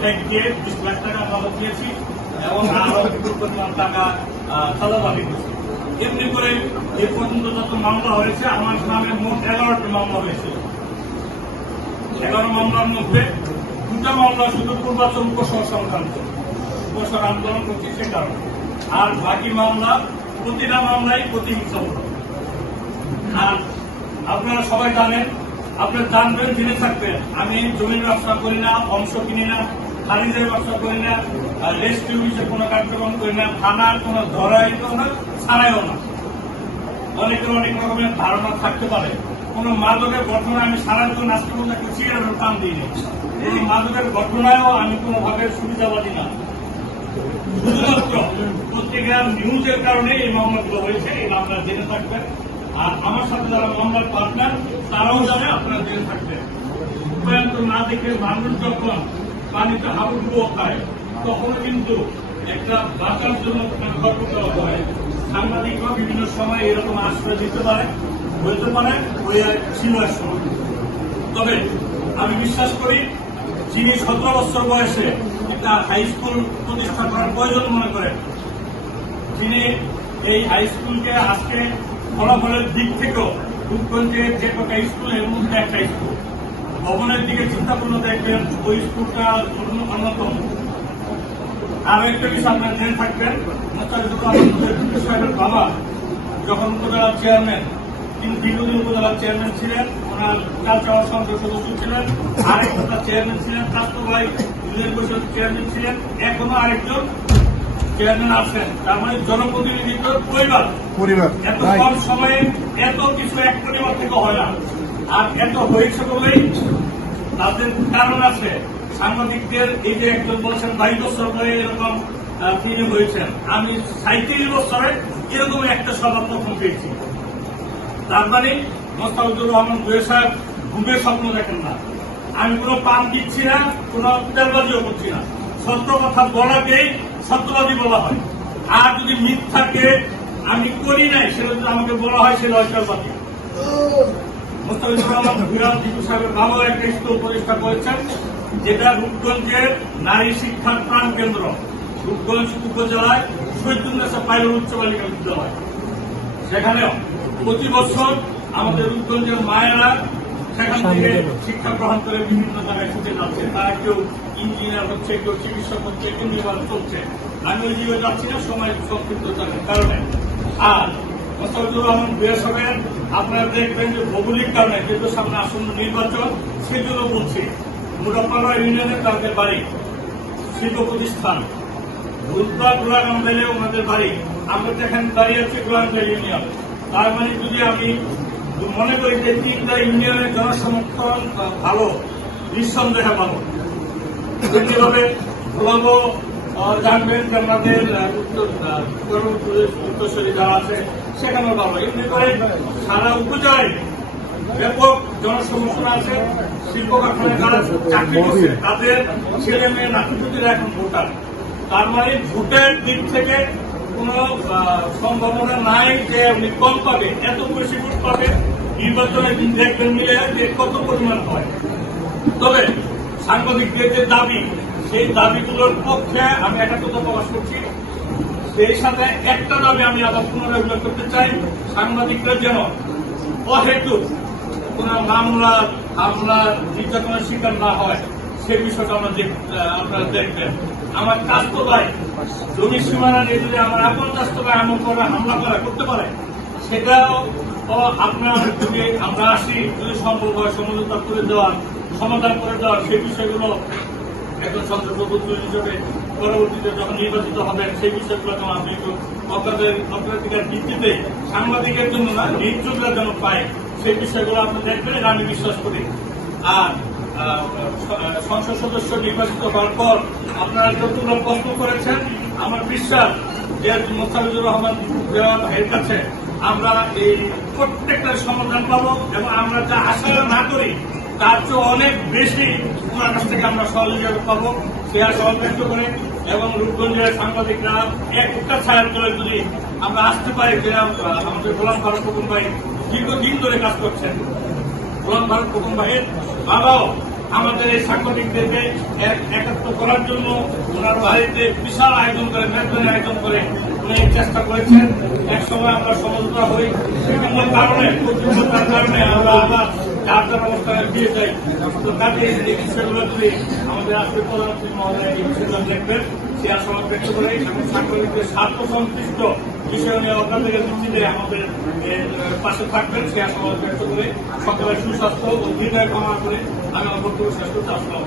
Check দিয়ে 20 লাখ টাকা আমরা দিয়েছি এবং আরো বিপুল পরিমাণ টাকা সাজা দাবি করছি। এমনি করে এ পর্যন্ত যত মামলা হয়েছে আমার নামে মোট 11টি মামলা হয়েছে। 11 মামলার মধ্যে 2টা মামলা শুধু পূর্বাচল উপশহর সংক্রান্ত, উপশহর আন্দোলন করছি সে কারণে, আর বাকি মামলা প্রতিটা মামলাই প্রতিহিংসামূলক। আর আপনারা সবাই জানেন, আপনারা জানবেন, জেনে থাকবেন, আমি জমির ব্যবসা করি না, অংশ কিনি না, খারিজের ব্যবসা করি না, রেস্কিউ বিষয়ে কোনো কার্যক্রম করি না, থানার কোনো ধরাইও না, ছাড়াইও না। অনেকের অনেক রকমের ধারণা থাকতে পারে কোন মাদকের ঘটনা আমি সারা জীবন আজকে পর্যন্ত একটা সিগারেটের টান দিইনি। এই মাদকের ঘটনায়ও আমি কোনোভাবে সুবিধাবাদী না। শুধুমাত্র পত্রিকার নিউজের কারণে এই মামলাগুলো হয়েছে, এই মামলা জেনে থাকবেন। আর আমার সাথে যারা মামলার পার্টনার তারাও জানে, আপনারা জেনে থাকবেন। উপায়ন্ত না দেখে মানুষ যখন পানিতে হাবুডুবু খায় তখনও কিন্তু একটা বাঁচার জন্য গল্প করা হয়। সাংবাদিকরা বিভিন্ন সময় এরকম আশ্রয় দিতে পারে, হইতে পারে, ছিল এক সময়। তবে আমি বিশ্বাস করি, যিনি 17 বছর বয়সে একটা হাই স্কুল প্রতিষ্ঠা করার প্রয়োজন মনে করেন, তিনি এই হাই স্কুলকে আজকে ফলাফলের দিক থেকেও রূপগঞ্জে যে কটা স্কুল এর মধ্যে একটা স্কুল, ভবনের দিকে চিন্তা করলে দেখবেন ওই স্কুলটা অন্যতম। আরো একটা বিষয় আপনারা জেনে থাকবেন, সাহেবের বাবা যখন উপজেলার চেয়ারম্যান, তিনি দীর্ঘদিন উপজেলার চেয়ারম্যান ছিলেন, ওনার কালচার সংসদ সদস্য ছিলেন, আরেকটা চেয়ারম্যান ছিলেন, স্বাস্থ্য ভাই ইউনিয়ন পরিষদ চেয়ারম্যান ছিলেন, এখনো আরেকজন চেয়ারম্যান আছেন। তার মানে জনপ্রতিনিধিত্ব পরিবার এত কম সময়ে এত কিছু এক পরিবার থেকে হয় না। আর এত হয়েছে বলেই তাদের কারণ আছে। সাংবাদিকদের এই যে একজন বলছেন 22 বছর ধরে এরকম তিনি হয়েছেন, আমি 37 বছরে এরকম একটা সভা প্রথম পেয়েছি। তার মানে মোস্তাফিজুর রহমান জুয়েল সাহেব ঘুমের স্বপ্ন দেখেন না। আমি কোনো পান দিচ্ছি না, কোনো তেলবাজিও করছি না। সত্য কথা বলাকেই সত্যবাদী বলা হয়। আর যদি মিথ্যাকে আমি করি নাই সেটা যদি আমাকে বলা হয় সেটা ঐশ্বরবাদী। মোস্তাফিজুর রহমান বিরাট জিতু সাহেবের ভালো একটা স্কুল প্রতিষ্ঠা করেছেন, যেটা রূপগঞ্জের নারী শিক্ষার প্রাণ কেন্দ্র। রূপগঞ্জ উপজেলায় শহীদুন্নেসা পাইলট উচ্চ বালিকা বিদ্যালয়, সেখানেও প্রতি বছর আমাদের রূপগঞ্জের মায়েরা সেখান থেকে শিক্ষা গ্রহণ করে বিভিন্ন জায়গায় ছুটে যাচ্ছে। তারা কেউ ইঞ্জিনিয়ার হচ্ছে, কেউ চিকিৎসক হচ্ছে, কেউ নির্মাণ চলছে। আমি ওই দিকে যাচ্ছি না সময় সংক্ষিপ্ততার কারণে। আর মোস্তাফিজুর রহমান জুয়েল সাহেবের আপনারা দেখবেন যে ভৌগোলিক কারণে, যেহেতু সামনে আসন্ন নির্বাচন, সেজন্য বলছি, মুরাপাড়া ইউনিয়নে তাদের বাড়ি, শিল্প প্রতিষ্ঠান, গোলাগামদাইলে ওনাদের বাড়ি, আমরা যেখানে দাঁড়িয়ে আছি গোলাগামদাইল ইউনিয়ন। তার মানে যদি আমি মনে করি যে 3টা ইউনিয়নের জনসমর্থন ভালো, নিঃসন্দেহে ভালো। যেভাবে বলবো জানবেন যে আমাদের উত্তরসূরি যারা আছে সেখানেও ভালো। এমনি করে সারা উপজেলায় ব্যাপক জনসমর্থন আছে। শিল্প কারখানায় যারা চাকরি করছে তাদের ছেলে মেয়ে নাতিপুতিরা এখন ভোটার। তার মানে ভোটের দিক থেকে কোন সম্ভাবনা নাই যে উনি কম পাবে, এত বেশি ভোট পাবে। নির্বাচনের দিন দেখবেন মিলে যে কত পরিমাণ হয়। তবে সাংবাদিকদের যে দাবি, সেই দাবিগুলোর পক্ষে আমি একাত্মতা প্রকাশ করছি। সেই সাথে একটা দাবি আমি আবার পুনরায় উল্লেখ করতে চাই, সাংবাদিকরা যেন অহেতুক কোন মামলা হামলা নির্যাতনের শিকার না হয়, সে বিষয়টা আপনারা দেখবেন। আমার স্বাস্থ্য ভাই জমির সীমানা নিয়ে যদি আমার আপন স্বাস্থ্য ভাই এমন করে হামলা করতে পারে, সেটাও আপনার যদি আমরা আসি, যদি সম্ভব হয় সমঝোতা করে দেওয়ার, সমাধান করে দেওয়ার, সেই বিষয়গুলো একজন সংসদ সদস্য হিসেবে পরবর্তীতে যখন নির্বাচিত হবেন সেই বিষয়গুলো আপনি একটু অগ্রাধিকার ভিত্তিতে সাংবাদিকের জন্য না, নির্যোগরা যেন পায়, সেই বিষয়গুলো আপনি দেখবেন, আমি বিশ্বাস করি। আর সংসদ সদস্য নির্বাচিত হওয়ার পর আপনারা যতগুলো প্রশ্ন করেছেন, আমার বিশ্বাস যে মোস্তাফিজুর রহমান ভাইয়ের কাছে আমরা এই প্রত্যেকটার সমাধান পাবো, এবং আমরা যা আশা না করি তার চেয়ে অনেক বেশি ওনার কাছ থেকে আমরা সহযোগিতা পাবো, সে আশা ব্যক্ত করে। এবং রূপগঞ্জের সাংবাদিকরা একটা ছায়ার তলে যদি আমরা আসতে পারি, যে আমাদের গোলাম ফারুক খোকন ভাই দীর্ঘদিন ধরে কাজ করছেন, গোলাম ফারুক খোকন ভাইয়ের বাবাও আমাদের এই সাংবাদিকদেরকে একাত্ম করার জন্য ওনার বাড়িতে বিশাল আয়োজন করে, মেজবানি আয়োজন করে উনি চেষ্টা করেছেন। এক সময় আমরা সমঝোতা হই, বিভিন্ন কারণে প্রতিযোগিতার কারণে আমরা আবার যার যার অবস্থানে দিয়ে যাই। তো তাকে এই বিষয়গুলো যদি আমাদের আজকে প্রধানমন্ত্রী মহোদয় এই বিষয়গুলো দেখবেন, সে আশা ব্যক্ত করে এবং সাংবাদিকদের স্বার্থ সংশ্লিষ্ট বিষয় নিয়ে অগ্রাধিকার ভিত্তিতে আমাদের পাশে থাকবেন, সে আশা ব্যক্ত করে সকলের সুস্বাস্থ্য ও দীর্ঘায়ু কামনা করে আমি আমার বক্তব্য শেষ করতে আসলাম।